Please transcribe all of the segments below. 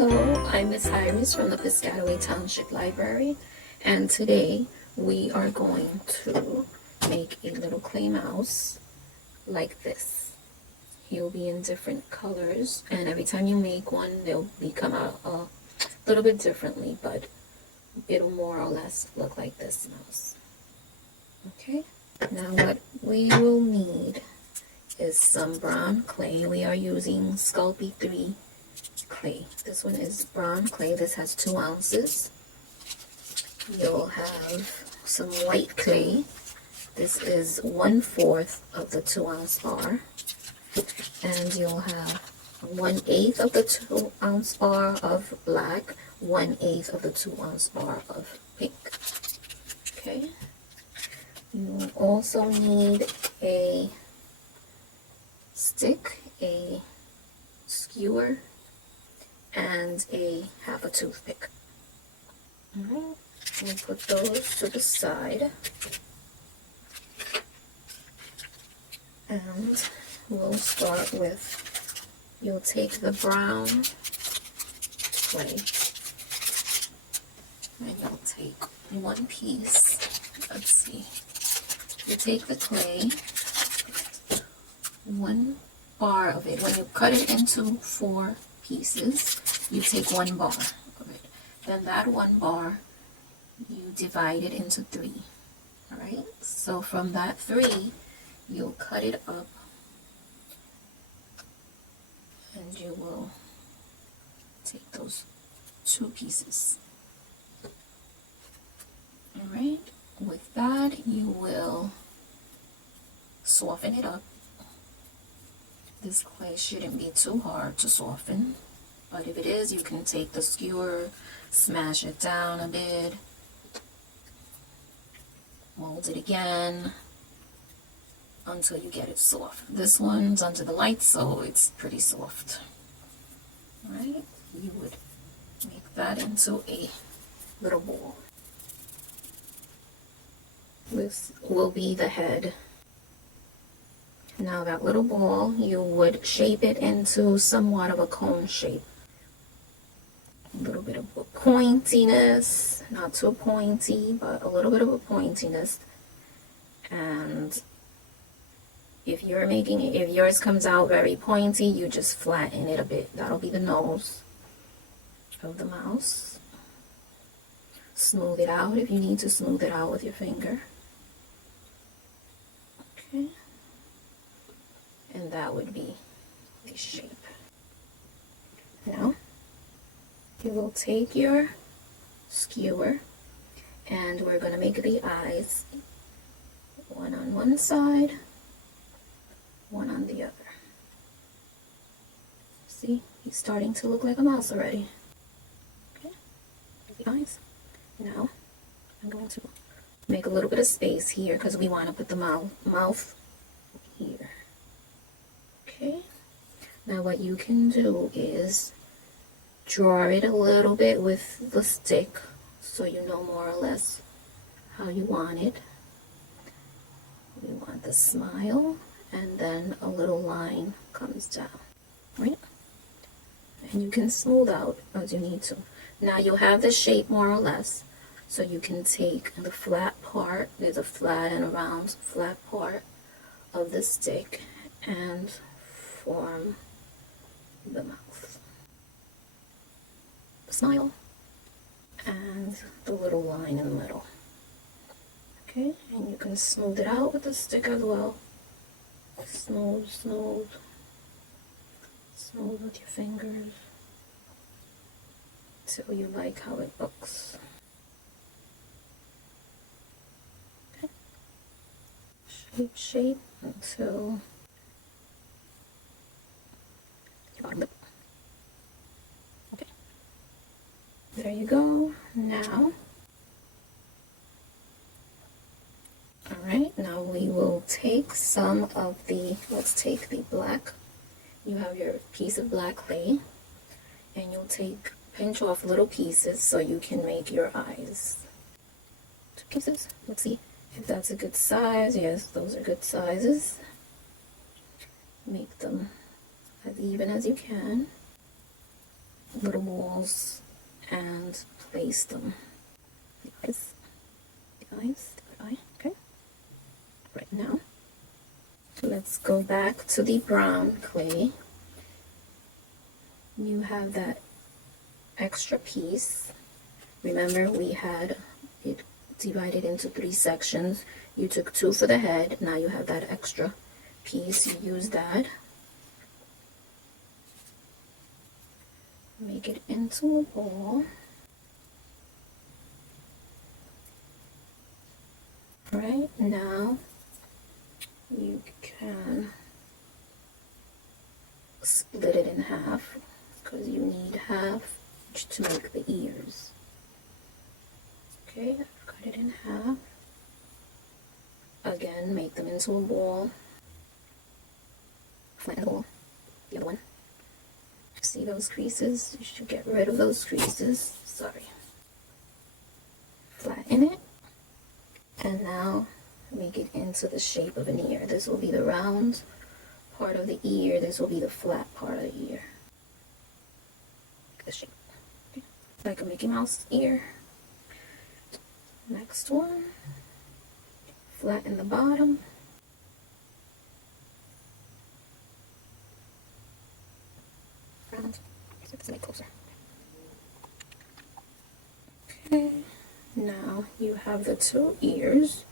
Hello, I'm Miss Iris from the Piscataway Township Library, and today we are going to make a little clay mouse like this. He'll be in different colors, and every time you make one, they'll come out a little bit differently, but it'll more or less look like this mouse. Okay, now what we will need is some brown clay. We are using Sculpey 3 clay. This one is brown clay. This has 2 ounces. You'll have some white clay. This is 1/4 of the 2-ounce bar. And you'll have 1/8 of the 2-ounce bar of black, 1/8 of the 2-ounce bar of pink. Okay. You also need a stick, a skewer, and a half a toothpick. Alright, we'll put those to the side. And we'll start with, you'll take the brown clay and you'll take one piece. Let's see. You take the clay, 1 bar of it. When you cut it into 4 pieces, you take 1 bar of it. Then that 1 bar, you divide it into 3. Alright? So from that 3, you'll cut it up and you will take those 2 pieces. Alright? With that, you will soften it up. This clay shouldn't be too hard to soften, but if it is, you can take the skewer, smash it down a bit, mold it again until you get it soft. This one's under the light, so it's pretty soft. Alright, you would make that into a little ball. This will be the head. Now that little ball, you would shape it into somewhat of a cone shape. A little bit of a pointiness, not too pointy, but a little bit of a pointiness. And if you're making it, if yours comes out very pointy, you just flatten it a bit. That'll be the nose of the mouse. Smooth it out if you need to smooth it out with your finger. Okay. And that would be the shape. Now, you will take your skewer and we're going to make the eyes, one on one side, one on the other. See, he's starting to look like a mouse already. Okay, the eyes. Now, I'm going to make a little bit of space here because we want to put the mouth here. Okay, now what you can do is draw it a little bit with the stick so you know more or less how you want it. We want the smile and then a little line comes down, right? And you can smooth out as you need to. Now you have the shape more or less, so you can take the flat part, there's a flat and a round flat part of the stick, and form the mouth, the smile, and the little line in the middle. Okay, and you can smooth it out with the stick as well. Smooth, smooth, smooth with your fingers till you like how it looks. Okay, shape, shape until bottom lip. Okay, there you go. Now, alright, now we will take some of the, let's take the black. You have your piece of black clay, and you'll pinch off little pieces so you can make your eyes. 2 pieces. Let's see if that's a good size. Yes, those are good sizes. Make them as even as you can. little balls and place them like this. Guys, okay. Right now, let's go back to the brown clay. You have that extra piece. Remember, we had it divided into 3 sections. You took 2 for the head. Now you have that extra piece. You use that. Make it into a ball. Right now, you can split it in half because you need half to make the ears. Okay, I've cut it in half. Again, make them into a ball. Flatten the ball. The other one. See those creases? You should get rid of those creases. Sorry. Flatten it. And now make it into the shape of an ear. This will be the round part of the ear. This will be the flat part of the ear. The shape. Okay. Like a Mickey Mouse ear. Next one. Flatten the bottom. Round. Let's make it closer. Okay. Now you have the 2 ears.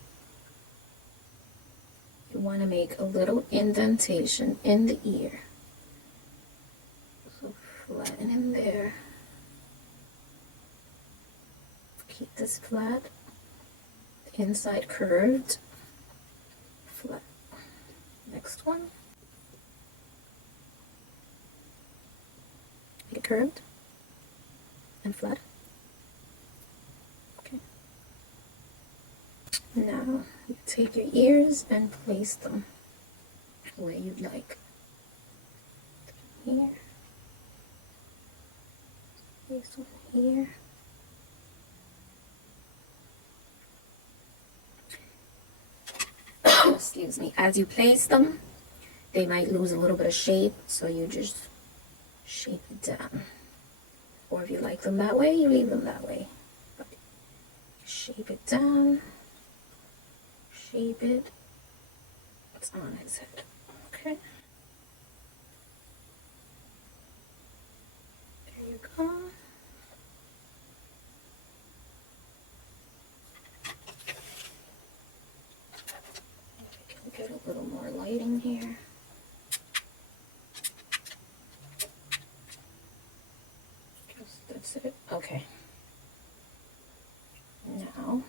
You want to make a little indentation in the ear. So flatten in there. Keep this flat. The inside curved. Flat. Next one. Make it curved and flat. Okay. Now you take your ears and place them where you'd like. Here. Place one here. Excuse me. As you place them, they might lose a little bit of shape, so you just shape it down. Or if you like them that way, you leave them that way. But shape it down. Shape it. It's on his head. Okay. There you go. Get a little more lighting here. That's it. Okay. Now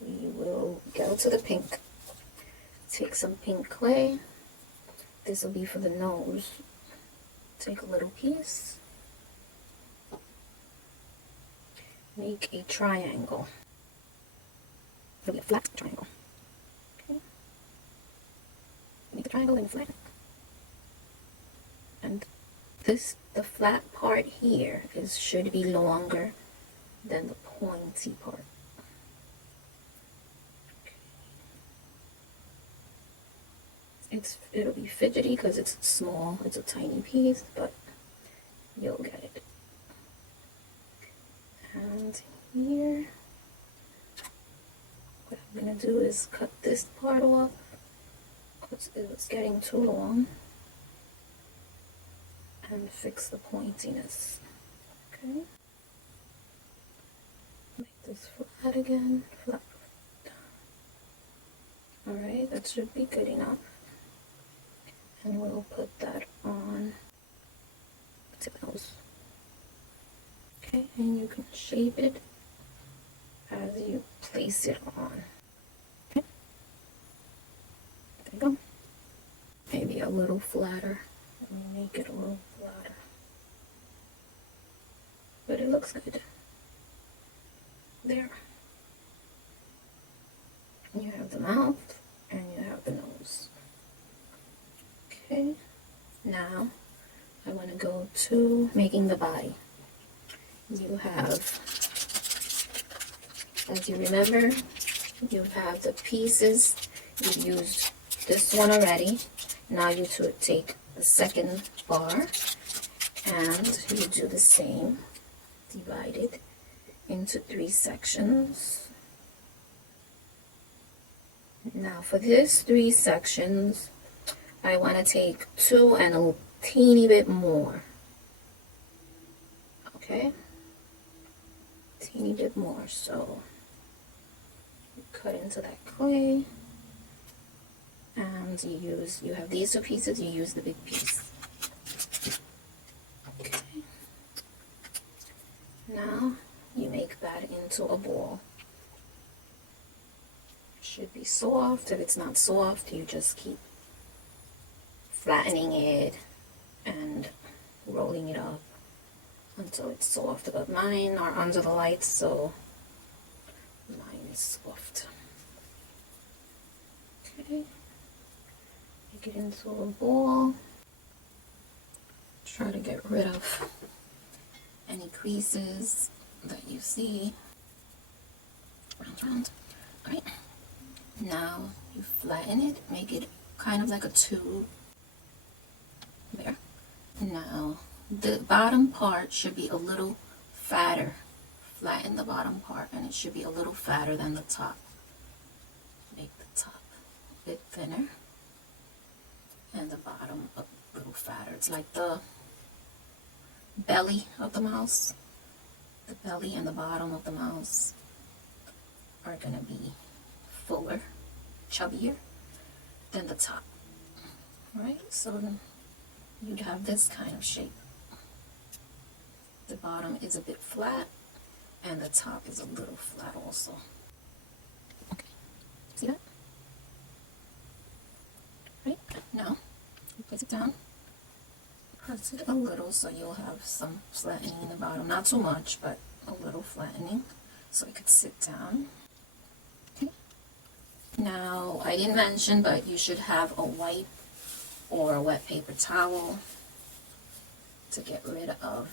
we will go to the pink. Take some pink clay. This will be for the nose. Take a little piece. Make a triangle. It'll be a flat triangle. Okay. Make a triangle and flat. And the flat part here should be longer than the pointy part. Okay. It'll be fidgety because it's small, it's a tiny piece, but you'll get it. And here, what I'm gonna do is cut this part off because it was getting too long. And fix the pointiness. Okay. Make this flat again. Flat. Alright, that should be good enough. And we'll put that on the tip nose. Okay, and you can shape it as you place it on. Okay. There you go. Maybe a little flatter. Let me make it a little flatter. But it looks good. There. You have the mouth and you have the nose. Okay. Now I want to go to making the body. You have, as you remember, you have the pieces. You used this one already. Now you take the second bar And you do the same, divide it into 3 sections. Now for these 3 sections, I want to take 2 and a teeny bit more. Okay? Teeny bit more. So you cut into that clay, and you have these 2 pieces, you use the big piece. Okay. Now you make that into a ball. It should be soft. If it's not soft, you just keep flattening it and rolling it up until it's soft. But mine are under the lights, so mine is soft. Okay, make it into a ball. Try to get rid of any creases that you see. Round. Alright, now you flatten it, make it kind of like a tube. There. Now the bottom part should be a little fatter. Flatten the bottom part, and it should be a little fatter than the top. Make the top a bit thinner and the bottom a little fatter. It's like the belly of the mouse. The belly and the bottom of the mouse are gonna be fuller, chubbier than the top. Right? So you'd have this kind of shape. The bottom is a bit flat and the top is a little flat also. Okay, see that? Right, now you place it down, press it a little so you'll have some flattening in the bottom. Not too much, but a little flattening so it could sit down. Okay. Now, I didn't mention, but you should have a wipe or a wet paper towel to get rid of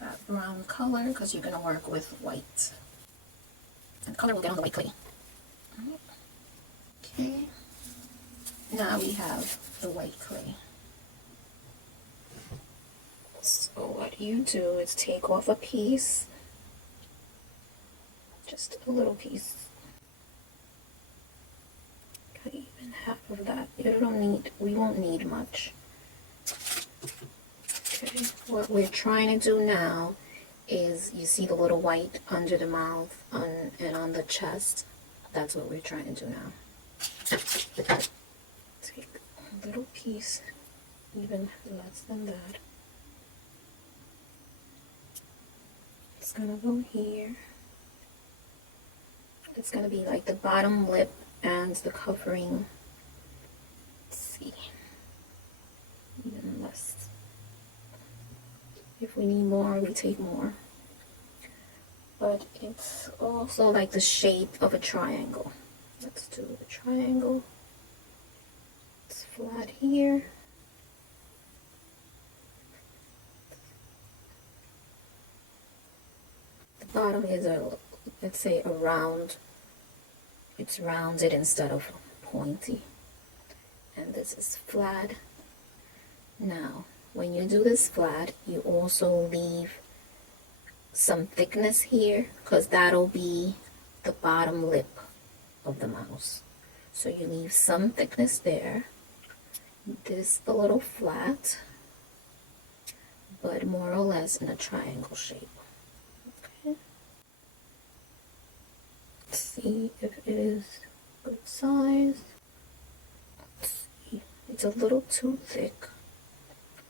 that brown color, because you're going to work with white. And the color will get on the white clay. Alright. Okay. Now we have the white clay. So what you do is take off a piece, just a little piece. Cut even half of that. We won't need much. Okay, what we're trying to do now is, you see the little white under the mouth and on the chest? That's what we're trying to do now. Take a little piece, even less than that. It's gonna go here. It's gonna be like the bottom lip and the covering. Let's see. Even less. If we need more, we take more. But it's also like the shape of a triangle. Let's do the triangle. It's flat here. The bottom is let's say a round. It's rounded instead of pointy. And this is flat. Now, when you do this flat, you also leave some thickness here, because that'll be the bottom lip of the mouse. So you leave some thickness there. This a little flat, but more or less in a triangle shape. Okay. Let's see if it is good size. Let's see. It's a little too thick.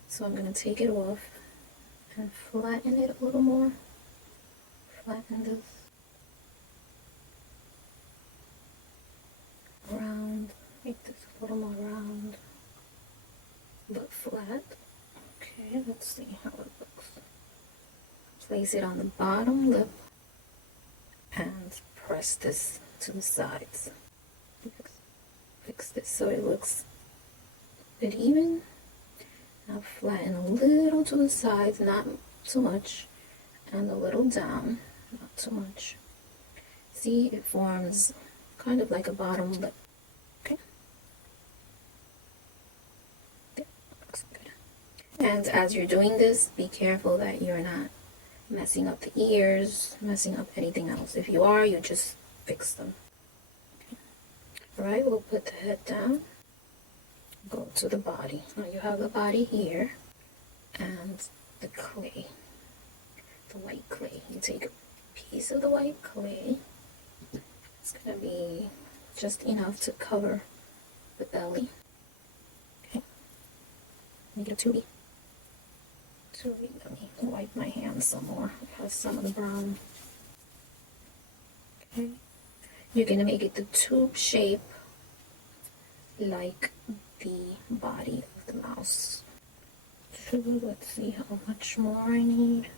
So I'm going to take it off and flatten it a little more. Flatten this. Round. Make this a little more round. But flat. Okay, let's see how it looks. Place it on the bottom lip and press this to the sides. Fix this so it looks a bit even. Now flatten a little to the sides, not too much, and a little down, not too much. See, it forms kind of like a bottom lip. Okay. There, looks good. And as you're doing this, be careful that you're not messing up the ears, messing up anything else. If you are, you just fix them. Alright, we'll put the head down. Go to the body. Now you have the body here and the clay, the white clay. You take a piece of the white clay. It's going to be just enough to cover the belly. Okay. Make it a tubey. Let me wipe my hands some more. It has some of the brown. Okay. You're going to make it the tube shape like the body of the mouse. Let's see how much more I need.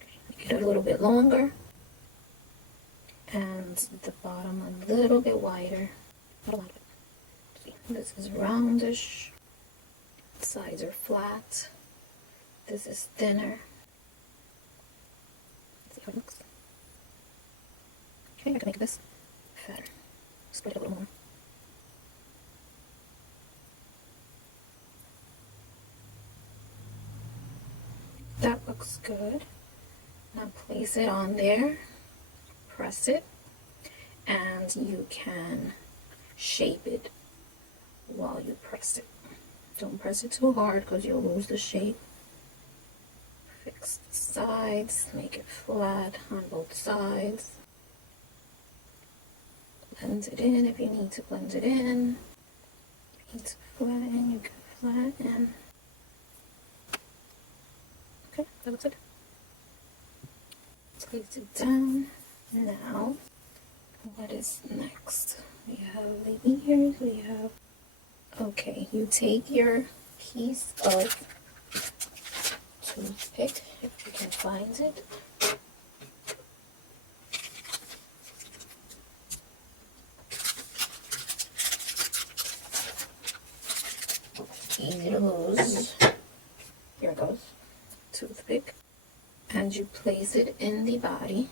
Okay, make it a little bit longer. And the bottom a little bit wider. Not a lot of it. See, this is roundish. Sides are flat. This is thinner. Let's see how it looks. Okay, I can make this fatter. Spread it a little more. That looks good. Now place it on there, press it, and you can shape it while you press it. Don't press it too hard because you'll lose the shape. Fix the sides, make it flat on both sides. Blend it in if you need to blend it in. If you need to flatten, you can flatten. Okay, that looks good. Let's place it down. Now, what is next? We have the ears, we have... Okay, you take your piece of toothpick, if you can find it. Easy to lose. Here it goes. Toothpick. And you place it in the body.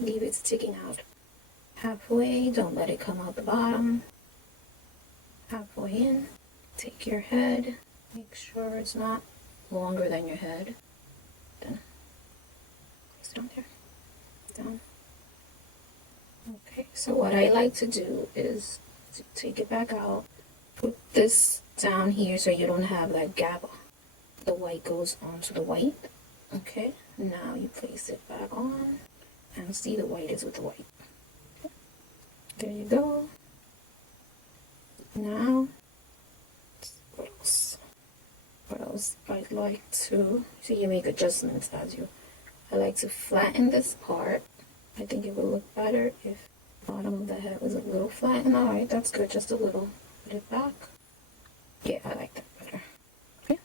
Leave it sticking out halfway. Don't let it come out the bottom. Halfway in. Take your head. Make sure it's not longer than your head. Then place it on there. Down. Okay, so what I like to do is to take it back out. Put this down here so you don't have that gap. The white goes onto the white. Okay, now you place it back on and see the white is with the white. Okay. There you go. Now, what else? What else? I'd like to, so you make adjustments as you, I like to flatten this part. I think it would look better if the bottom of the head was a little flattened. Alright, that's good, just a little. Put it back. Yeah, I like that better. Okay,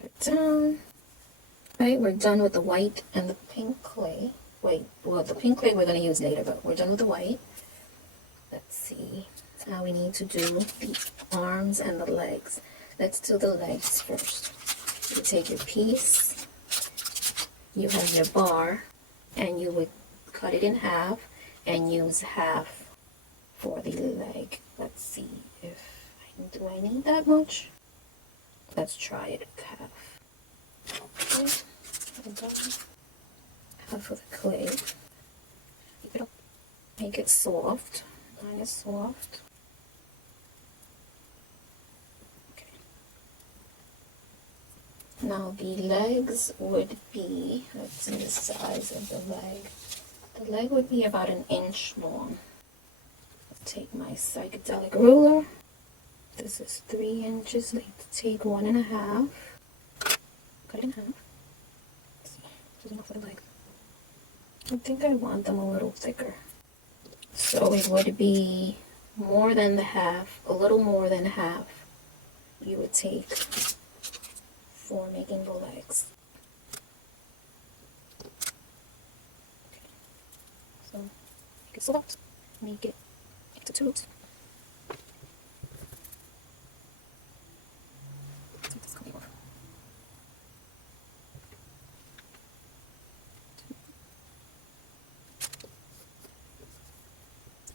put it down. Right, we're done with the white and the pink clay. Wait, well, the pink clay we're going to use later, but we're done with the white. Let's see. Now we need to do the arms and the legs. Let's do the legs first. You take your piece, you have your bar, and you would cut it in half and use half for the leg. Let's see if do I need that much? Let's try it at half. Okay, half of the clay. Keep it up. Make it soft. Mine is soft. Okay. Now the legs would be, let's see the size of the leg. The leg would be about 1 inch long. Let's take my psychedelic ruler. This is 3 inches. Let's take 1.5. Cut it in half. Let's see. This is enough for the leg. I think I want them a little thicker. So it would be more than the half, a little more than half you would take for making the legs. Okay. So make it soft, make it into tubes.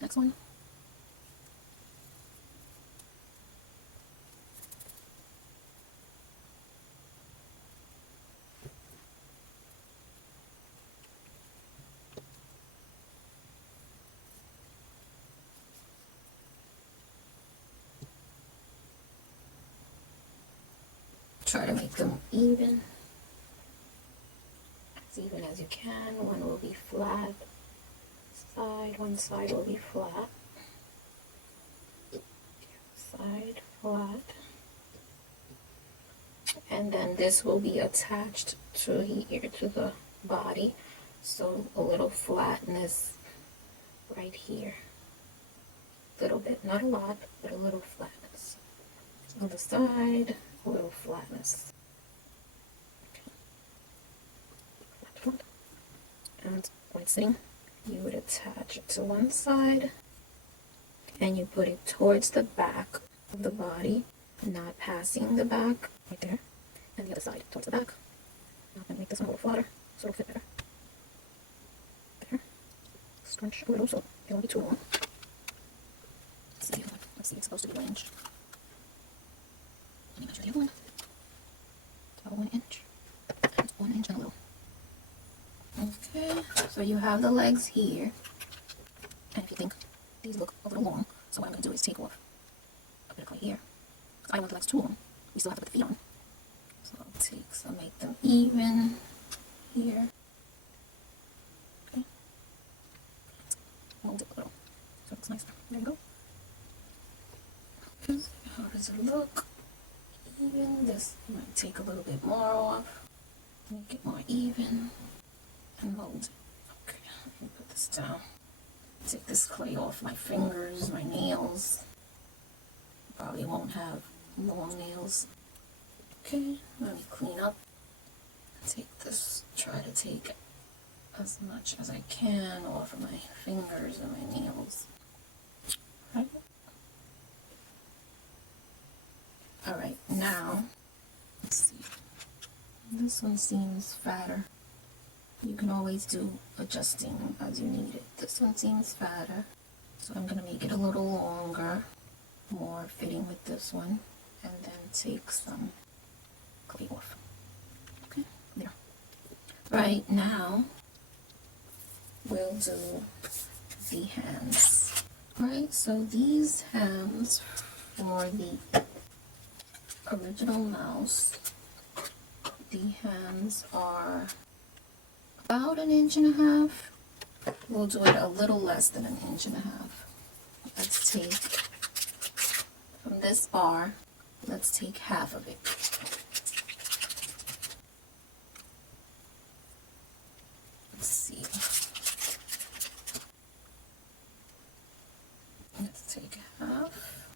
Next one. Try to make them even as you can. One will be flat side, one side will be flat, side flat, and then this will be attached to here, to the body, so a little flatness right here, a little bit, not a lot, but a little flatness on the side, a little flatness. Okay. And when it's sitting, you would attach it to one side and you put it towards the back of the body, not passing the back, right there, and the other side towards the back. I'm going to make this one a little flatter so it'll fit better. There. Scrunch a little so it won't be too long. Let's see, it's supposed to be 1 inch. Let me measure the other one. It's about 1 inch. And 1 inch and a little. Okay, so you have the legs here. And if you think these look a little long, so what I'm going to do is take off a bit of clay here. Because I don't want the legs too long. We still have to put the feet on. So I'll make them even here. Okay. Mold it a little so it looks nicer. There you go. How does it look? Even this might take a little bit more off. Make it more even. And mold it. Okay, let me put this down. Take this clay off my fingers, my nails. Probably won't have long nails. Okay, let me clean up. Take this, try to take as much as I can off of my fingers and my nails. Right. Alright, now, let's see. This one seems fatter. You can always do adjusting as you need it. This one seems fatter, so I'm going to make it a little longer, more fitting with this one, and then take some clay off. Okay, there. Right now, we'll do the hands. Alright, so these hands for the original mouse, the hands are about 1.5 inches. We'll do it a little less than 1.5 inches. Let's take, from this bar, let's take half of it. Let's see. Let's take half.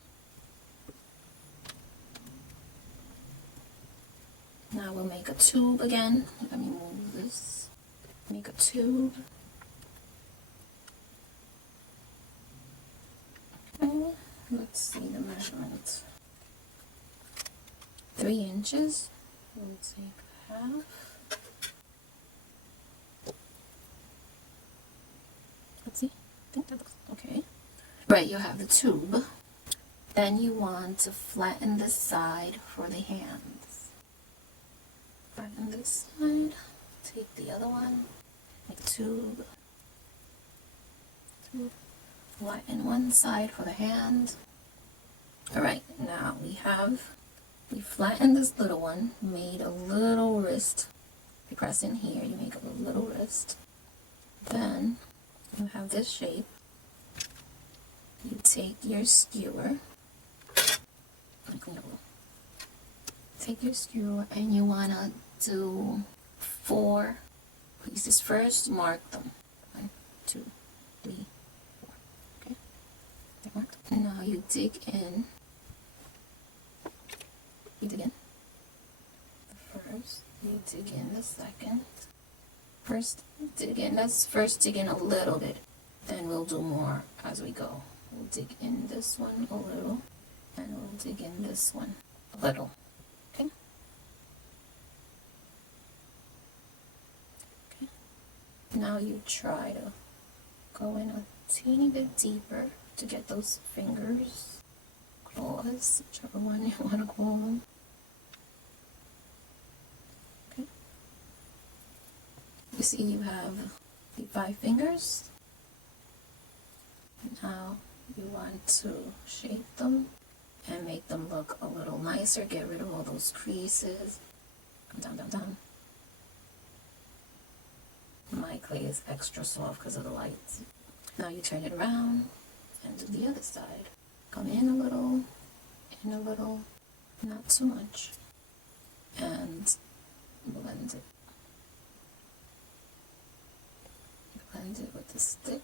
Now we'll make a tube again. Let me move this. Make a tube. Okay, let's see the measurement. 3 inches. We'll take half. Let's see. I think that looks okay. Right, you have the tube. Then you want to flatten this side for the hands. Flatten this side. Take the other one. Make a tube. Flatten one side for the hand. Alright, now we flattened this little one, made a little wrist. You press in here, you make a little wrist. Then you have this shape. You take your skewer. Let me clean it a little. Take your skewer and you want to do 4 pieces. First, mark them. 1, 2, 3, 4. Okay? They're marked. Now you dig in. You dig in the first. You dig in the second. First, dig in. Let's first dig in a little bit. Then we'll do more as we go. We'll dig in this one a little. And we'll dig in this one a little. Okay? Now you try to go in a teeny bit deeper to get those fingers, claws, whichever one you want to call them. Okay. You see you have the 5 fingers. Now you want to shape them and make them look a little nicer. Get rid of all those creases. Come down, down, down. My clay is extra soft because of the lights. Now you turn it around and do the other side. Come in a little, not too much, and blend it. Blend it with the stick.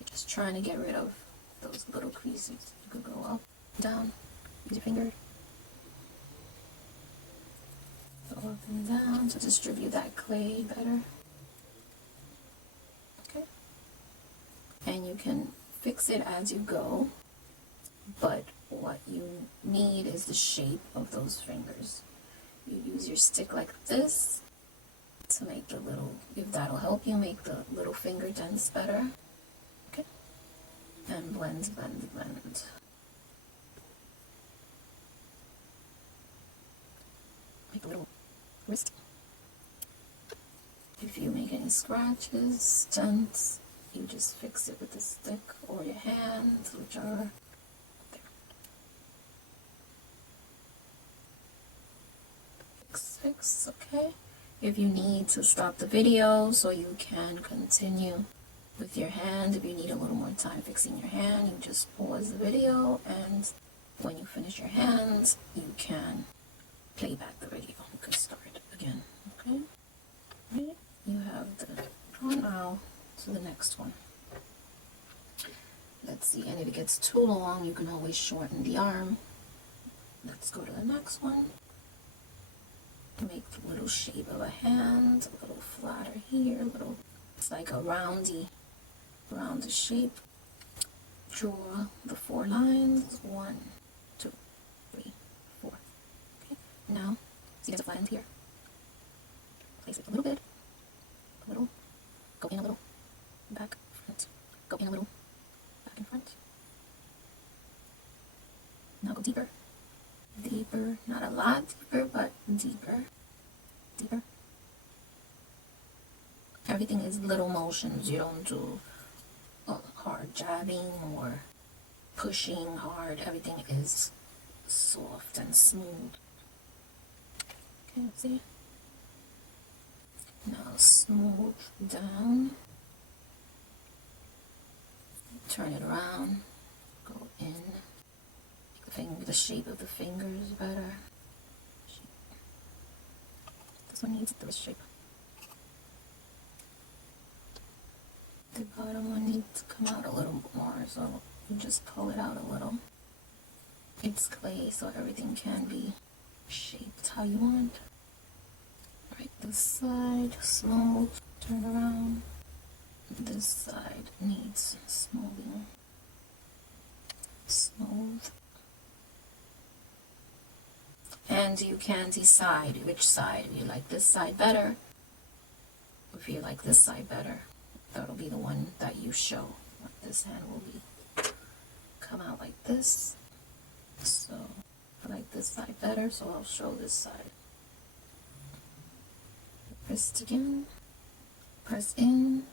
You're just trying to get rid of those little creases. You could go up, down, use your finger. Go up and down to distribute that clay better. Okay. And you can fix it as you go, but what you need is the shape of those fingers. You use your stick like this to make the little, if that'll help you make the little finger dents better. Okay. And blend, blend, blend. Make a little wrist. If you make any scratches, dents, you just fix it with the stick or your hands, which are there. Fix, okay? If you need to stop the video so you can continue with your hand, if you need a little more time fixing your hand, you just pause the video, and when you finish your hands, you can play back the video. You can start again, okay? Right? You have the draw now to the next one. Let's see, and if it gets too long, you can always shorten the arm. Let's go to the next one. Make the little shape of a hand, a little flatter here, a little, it's like a roundy shape. Draw the 4 lines, 1, 2, 3, 4. Okay, now, see there's a flat end here. Place it a little bit, a little, go in a little, back, front, go in a little, back and front. Now go deeper, deeper, not a lot deeper, but deeper, deeper. Everything is little motions. You don't do hard jabbing or pushing hard. Everything is soft and smooth. Okay, see? Now smooth down. Turn it around. Go in. Make the shape of the fingers better. This one needs the wrist shape. The bottom one needs to come out a little more, so you just pull it out a little. It's clay, so everything can be shaped how you want. Right, this side, smooth, turn around. This side needs smoothing. Smooth. And you can decide which side. If you like this side better, if you like this side better, that'll be the one that you show. This hand will be come out like this. So I like this side better, so I'll show this side. Wrist again. Press in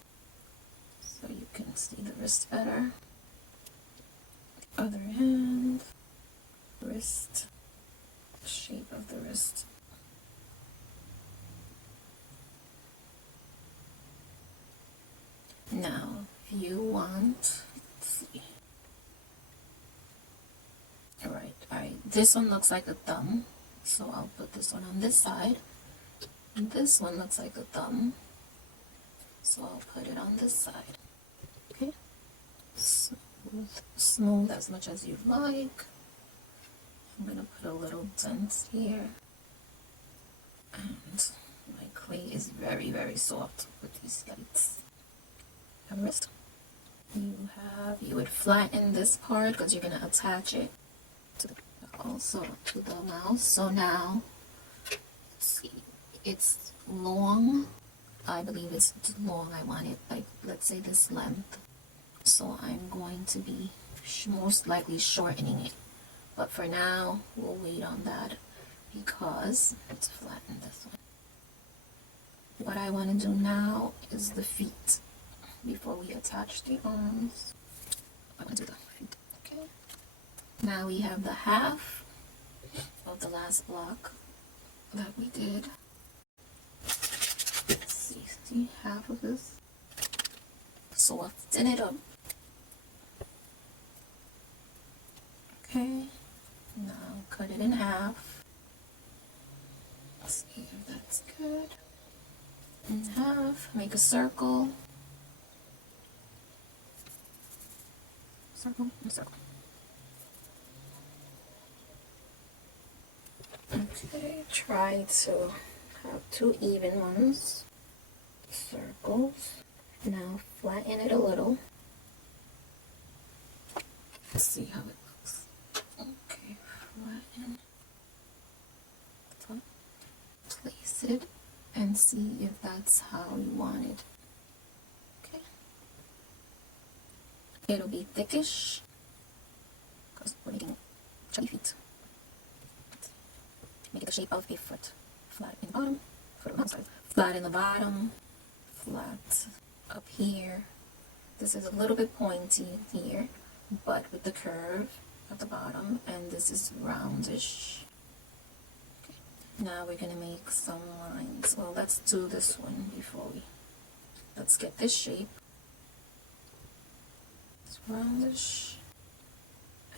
so you can see the wrist better. The other hand. Wrist. Shape of the wrist. Now, if you want, let's see. Alright, this one looks like a thumb, so I'll put this one on this side. And this one looks like a thumb, so I'll put it on this side. Okay? Smooth as much as you like. I'm going to put a little dent here. And my clay is very, very soft with these lights. Have a wrist. You would flatten this part because you're going to attach it to also to the mouse. So now, let's see, it's long. I believe it's long. I want it like, let's say this length. So I'm going to be most likely shortening it. But for now, we'll wait on that because let's flatten this one. What I want to do now is the feet. Before we attach the arms, I want to do the feet. Okay. Now we have the half of the last block that we did. Let's see, half of this. So I'll thin it up. Okay, now cut it in half. Let's see if that's good. In half, make a circle. Circle, circle. Okay, try to have two even ones. Circles. Now flatten it a little. Let's see how it looks. Okay, flatten. Place it and see if that's how you want it. Okay. It'll be thickish because we're making chubby feet. Make it the shape of a foot. Flat in the bottom, foot on the outside. Flat in the bottom, flat up here. This is a little bit pointy here, but with the curve at the bottom, and this is roundish. Okay. Now we're gonna make some lines. Well, let's do this one before let's get this shape. It's roundish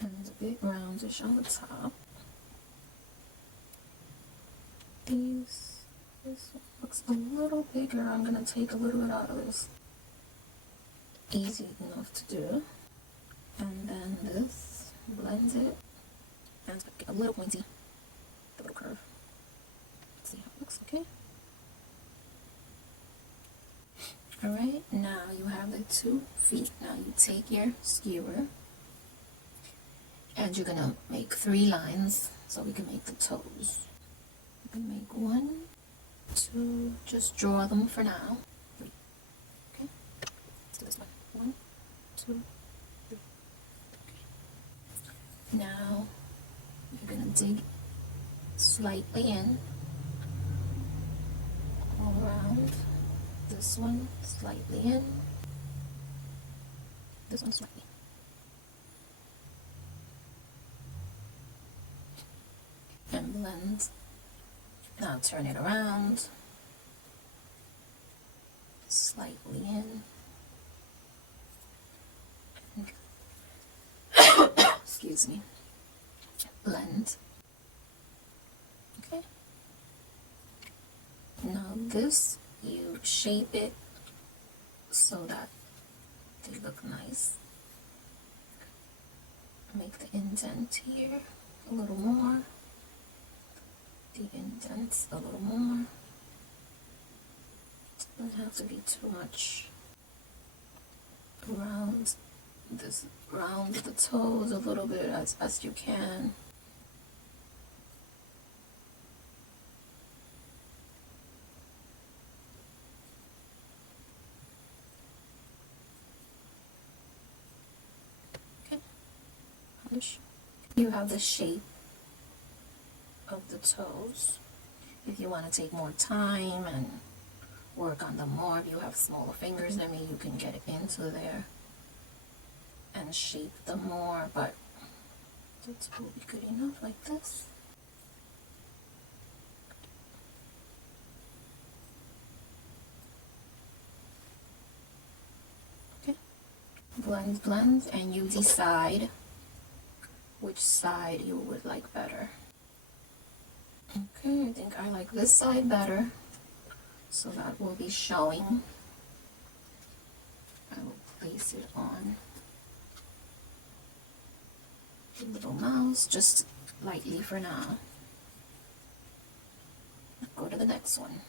and a bit roundish on the top. This one looks a little bigger. I'm gonna take a little bit out of this. Easy enough to do. And then this, blend it, and get a little pointy, the little curve. Let's see how it looks, okay? Alright, now you have the 2 feet. Now you take your skewer, and you're gonna make 3 lines so we can make the toes. You can make 1, 2, just draw them for now. 3. Okay, let's do this one. 1, 2, 3. Okay. Now you're gonna dig slightly in all around. This one slightly in. This one slightly. And blend. Now turn it around. Slightly in. Excuse me. Blend. Okay. Now this, you shape it so that they look nice. Make the indent here a little more. The indents a little more. It doesn't have to be too much. Round the toes a little bit as you can. Okay. You have the shape of the toes. If you want to take more time and work on them more, if you have smaller fingers than me, you can get it into there and shape them more, but that will be good enough like this. Okay, blend, and you decide which side you would like better. Okay, I think I like this side better, so that will be showing. I will place it on the little mouse, just lightly for now. Go to the next one.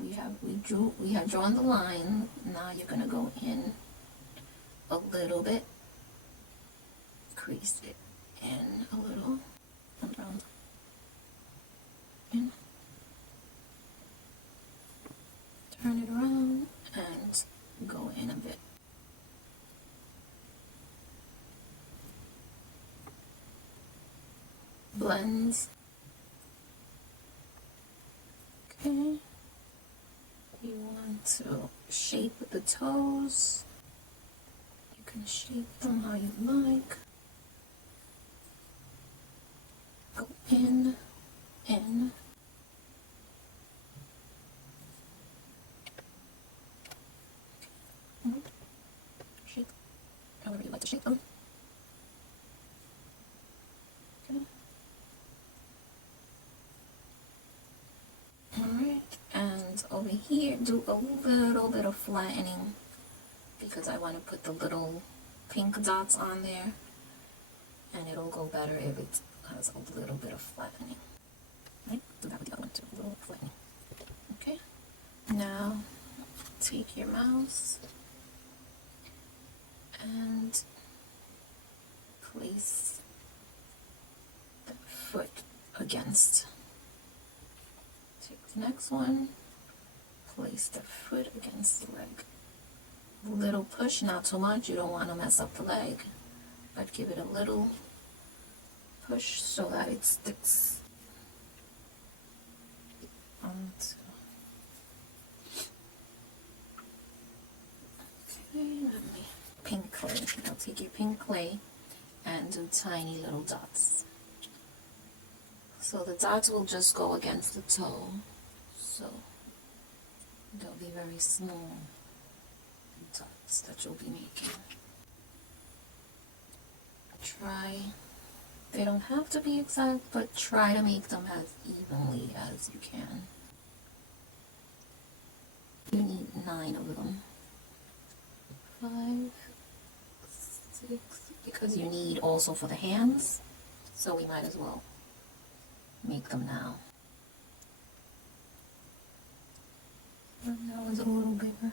We have drawn the line. Now you're gonna go in a little bit, crease it in a little, around, in, turn it around, and go in a bit. Blends. Okay. You want to shape the toes. You can shape them how you like. in, in. Shake, however you like to shake them. Okay. Alright, and over here, do a little bit of flattening because I want to put the little pink dots on there, and it'll go better if it has a little bit of flattening. Right? Do that with the other one too, a little flattening. Okay, now take your mouse and place the foot against. Take the next one, place the foot against the leg. A little push, not too much, you don't want to mess up the leg, but give it a little push so that it sticks onto. Okay, let me pink clay. Now take your pink clay and do tiny little dots. So the dots will just go against the toe, so they'll be very small dots that you'll be making. They don't have to be exact, but try to make them as evenly as you can. You need 9 of them. 5, 6, because you need also for the hands, so we might as well make them now. And that one's a little bigger.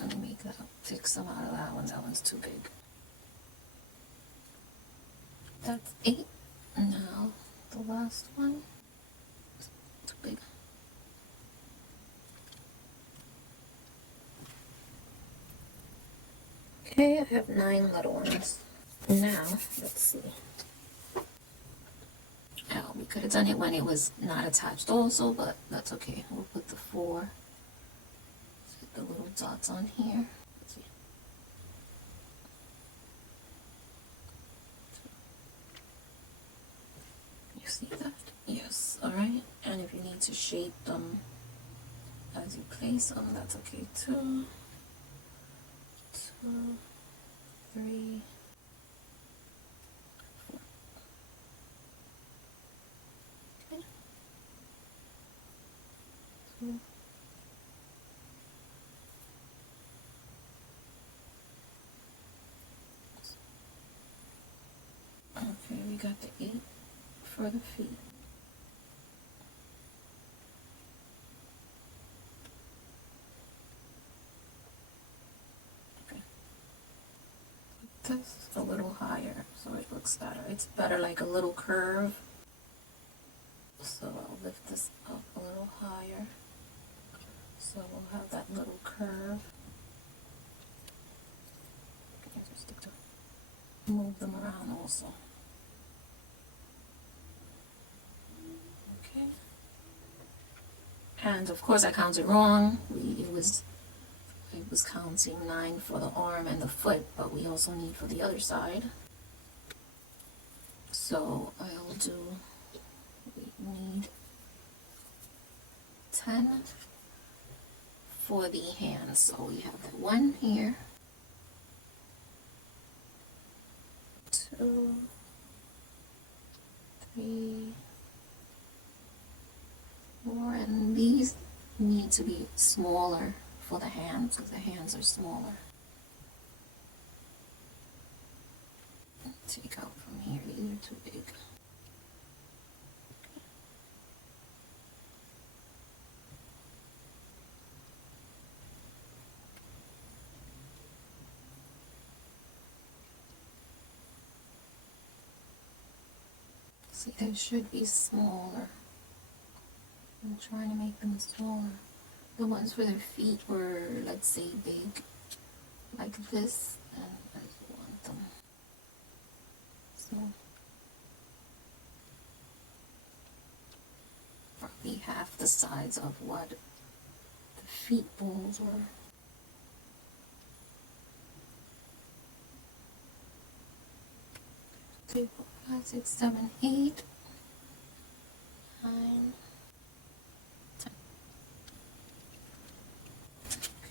Let me make that, take some out of that one. That one's too big. That's 8. Now the last one. Too big. Okay, I have 9 little ones. Now, let's see. Oh, we could have done it when it was not attached also, but that's okay. We'll put the 4. Put the little dots on here. Let's see. You see that? Yes, alright. And if you need to shape them as you place them, that's okay too. 2, 3, 4. Okay. 2. Okay, we got the 8 for the feet. Okay. This a little higher so it looks better. It's better like a little curve. So I'll lift this up a little higher. So we'll have that little curve. Okay, just stick to move them around also. Okay. And of course I counted wrong. It was counting 9 for the arm and the foot, but we also need for the other side. So I'll do, we need 10 for the hands. So we have the 1 here, 2, 3, 4, and these need to be smaller for the hands because the hands are smaller. Take out from here, these are too big. See, they should be smaller. I'm trying to make them smaller. The ones for their feet were, let's say, big, like this, and I want them. So, probably half the size of what the feet balls were. Take off 5, 6, 7, 8, 9, 10.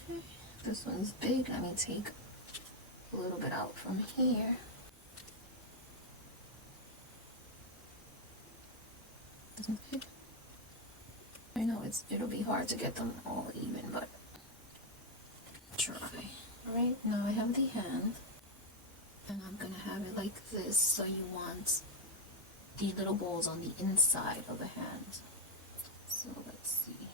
Okay, this one's big. Let me take a little bit out from here. This one's big. I know it'll be hard to get them all even, but try. Alright, now I have the hand, and I'm gonna have it like this, so you want the little balls on the inside of the hand. So let's see.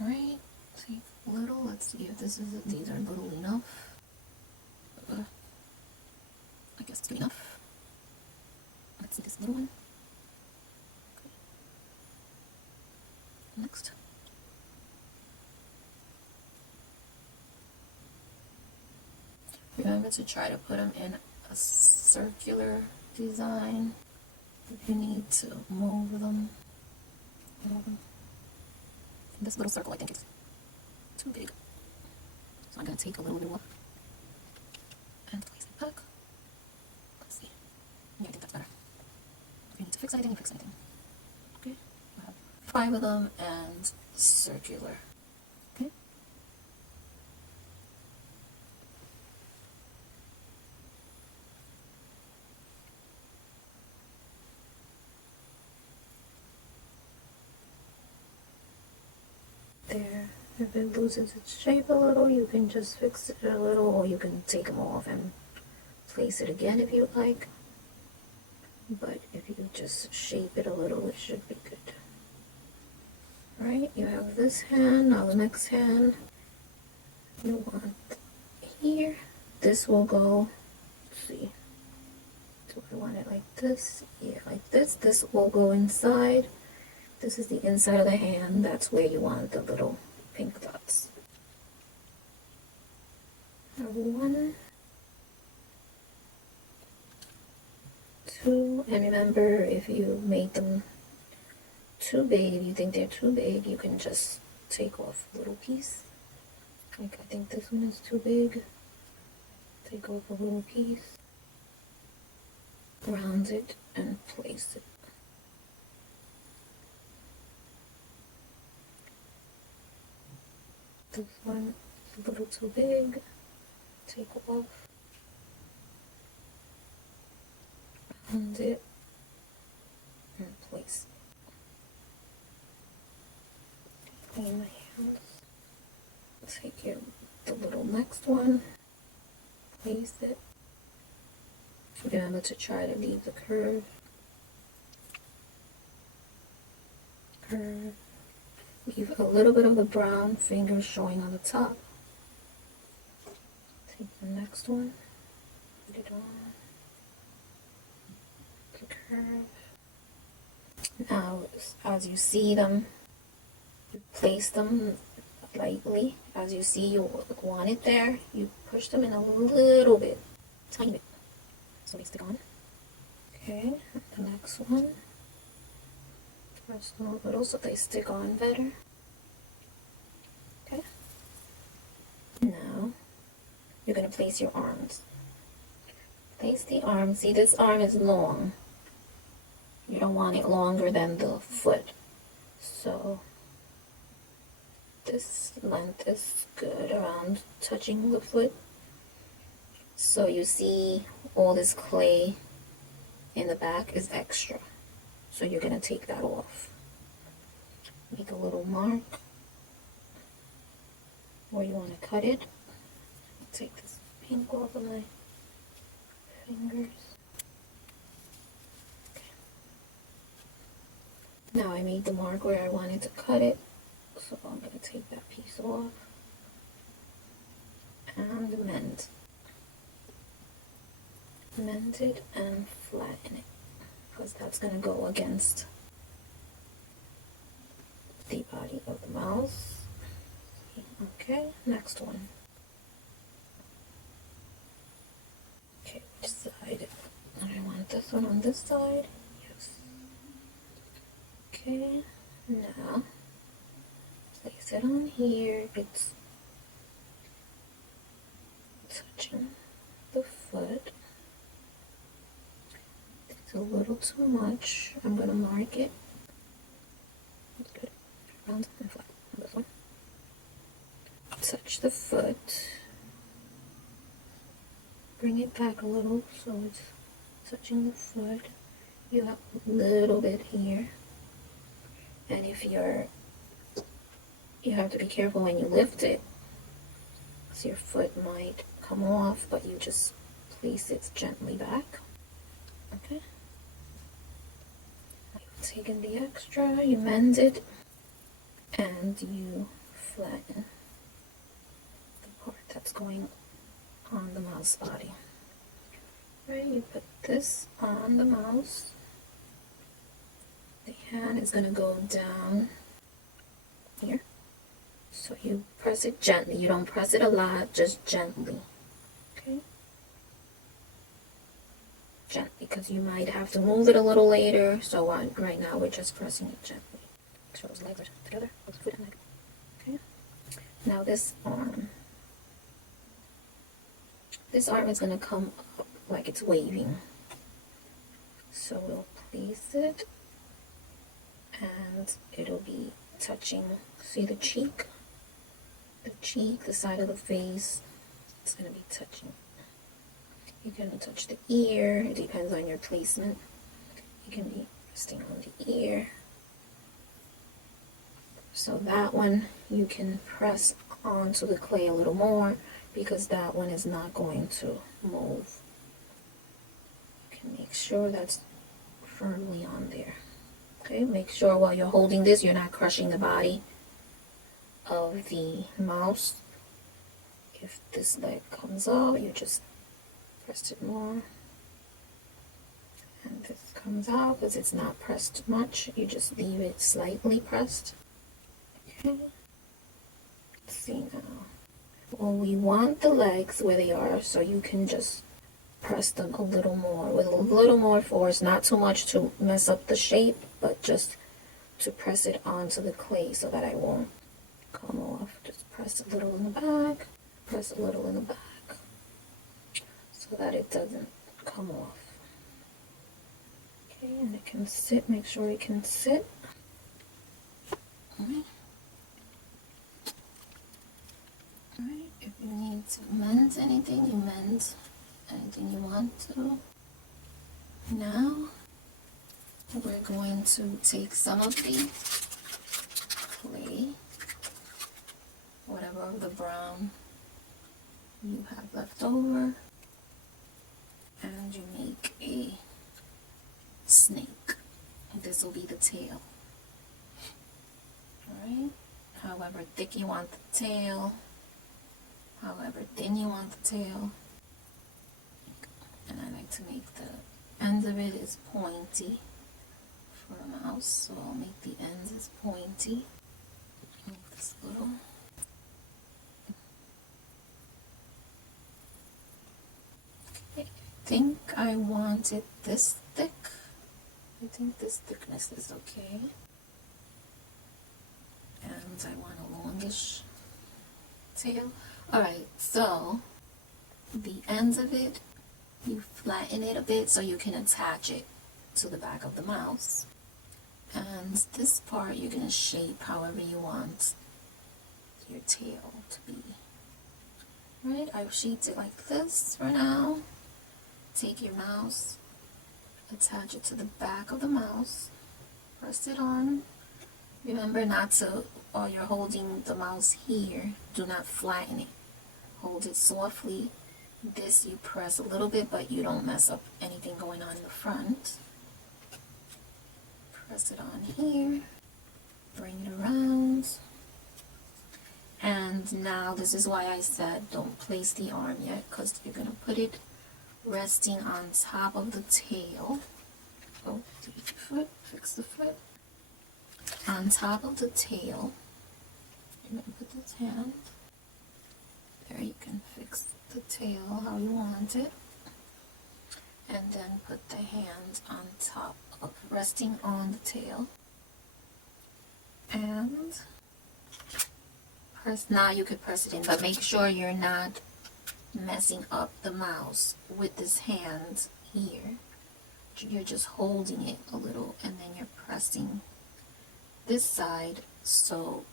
Alright, take a little, let's see if these are little enough. I guess it's good enough. Let's see this little one. Okay. Next. Remember to try to put them in a circular design. If you need to move them. This little circle, I think it's too big. So I'm going to take a little bit more and place it back. Let's see. Yeah, I think that's better. If you need to fix anything, you fix anything. Okay. I have 5 of them and circular. Okay. There. If it loses its shape a little, you can just fix it a little, or you can take them off and place it again if you like. But if you just shape it a little, it should be good. Right, you have this hand. Now the next hand you want here. This will go, let's see, do I want it like this? Yeah, like this. This will go inside. This is the inside of the hand. That's where you want the little pink dots. 1, 2, and remember, if you made them too big, if you think they're too big, you can just take off a little piece. Like, I think this one is too big. Take off a little piece, round it, and place it. This one is a little too big. Take off, round it, and place it. Clean my hands. Take the little next one, place it. Remember to try to leave the curve. Leave a little bit of the brown fingers showing on the top. Take the next one, put it on the curve. Now, as you see them, you place them lightly. As you see, you want it there. You push them in a little bit, tiny bit, so they stick on. Okay, the next one. Press them a little so they stick on better. Okay. Now, you're going to place your arms. Place the arm. See, this arm is long. You don't want it longer than the foot. So, this length is good around touching the foot. So you see all this clay in the back is extra. So you're going to take that off. Make a little mark where you want to cut it. Take this pink off of my fingers. Okay. Now I made the mark where I wanted to cut it. So I'm going to take that piece off and mend. Mend it and flatten it, because that's going to go against the body of the mouse. Okay, next one. Okay, which side? I want this one on this side. Yes. Okay, now place it on here. It's touching the foot. a little too much. I'm gonna mark it. That's good. Round and flat on this one. Touch the foot. Bring it back a little so it's touching the foot. You have a little bit here. And if you have to be careful when you lift it, because your foot might come off, but you just place it gently back. Okay. You've taken the extra, you mend it, and you flatten the part that's going on the mouse body. Right, you put this on the mouse. The hand is going to go down here. So you press it gently. You don't press it a lot, just gently. Okay? Gently, because you might have to move it a little later. So right now we're just pressing it gently. Make sure those legs are together. Foot and leg. Okay? Now this arm. This arm is going to come up like it's waving. So we'll place it. And it'll be touching, see the cheek? The cheek, the side of the face, it's going to be touching. You can touch the ear, it depends on your placement. You can be resting on the ear. So that one you can press onto the clay a little more because that one is not going to move. You can make sure that's firmly on there. Okay, make sure while you're holding this, you're not crushing the body of the mouse. If this leg comes out, you just press it more. And this comes out because it's not pressed much. You just leave it slightly pressed. Okay. Let's see now. Well, we want the legs where they are, so you can just press them a little more with a little more force, not too much to mess up the shape, but just to press it onto the clay so that I won't come off. Just press a little in the back, press a little in the back so that it doesn't come off. Okay, and it can sit, make sure it can sit. Alright. Alright, if you need to mend anything, you mend anything you want to. Now we're going to take some of the clay, whatever of the brown you have left over, and you make a snake. This will be the tail. Alright, however thick you want the tail, however thin you want the tail. And I like to make the ends of it is pointy for a mouse, so I'll make the ends as pointy. Make this little. Okay, I think I want it this thick. I think this thickness is okay. And I want a longish tail. Alright, so the ends of it, you flatten it a bit so you can attach it to the back of the mouse. And this part you're going to shape however you want your tail to be. Right, I've shaped it like this for now. Take your mouse, attach it to the back of the mouse, press it on. Remember not to, while you're holding the mouse here, do not flatten it. Hold it softly. This you press a little bit, but you don't mess up anything going on in the front. Press it on here, bring it around. And now this is why I said don't place the arm yet, because you're going to put it resting on top of the tail. Oh, take your foot, fix the foot. On top of the tail, you're going to put this hand. There, you can fix the tail how you want it. And then put the hand on top of, resting on the tail. And press, now you could press it in, but make sure you're not messing up the mouse with this hand here. you're just holding it a little and then you're pressing this side so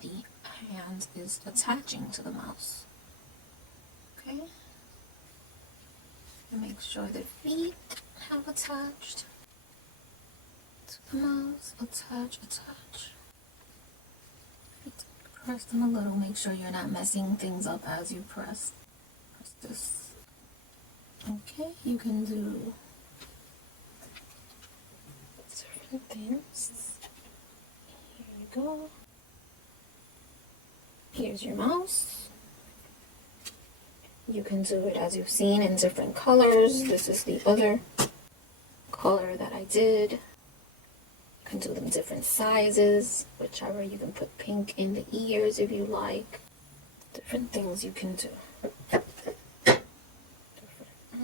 the hand is attaching to the mouse. Okay? And make sure the feet have attached to the mouse. Attach. Press them a little. Make sure you're not messing things up as you press. Press this. Okay, you can do different things. Here you go. Here's your mouse. You can do it as you've seen in different colors. This is the other color that I did. You can do them different sizes, whichever. You can put pink in the ears if you like. Different things you can do. Different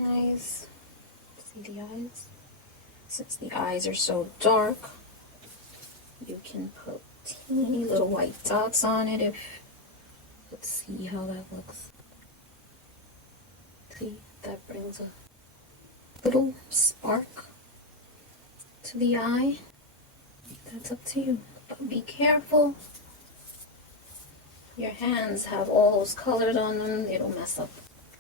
eyes. See the eyes? Since the eyes are so dark, you can put teeny little white dots on it. Let's see how that looks. See, that brings a little spark to the eye. That's up to you, but be careful. Your hands have all those colors on them. It'll mess up.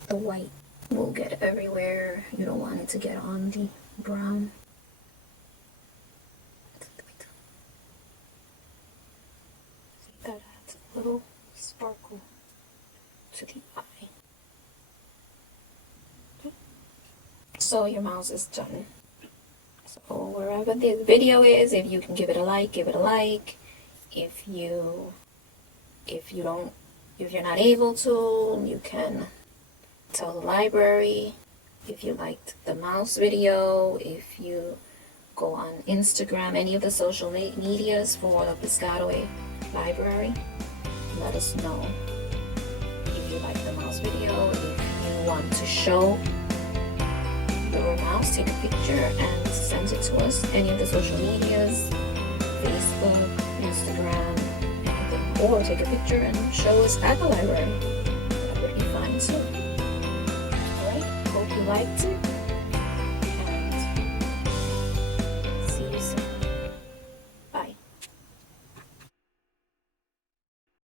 The white will get everywhere. You don't want it to get on the brown. See, that adds a little sparkle to the eye. Okay. So your mouse is done. So wherever this video is, if you can give it a like, give it a like. If you're not able to, you can tell the library. If you liked the mouse video, if you go on Instagram, any of the social medias for the Piscataway Library, let us know. If you like the mouse video, if you want to show your mouse, take a picture and send it to us. Any of the social medias, Facebook, Instagram, anything. Or take a picture and show us at the library. That would be fun too. Alright, hope you liked it.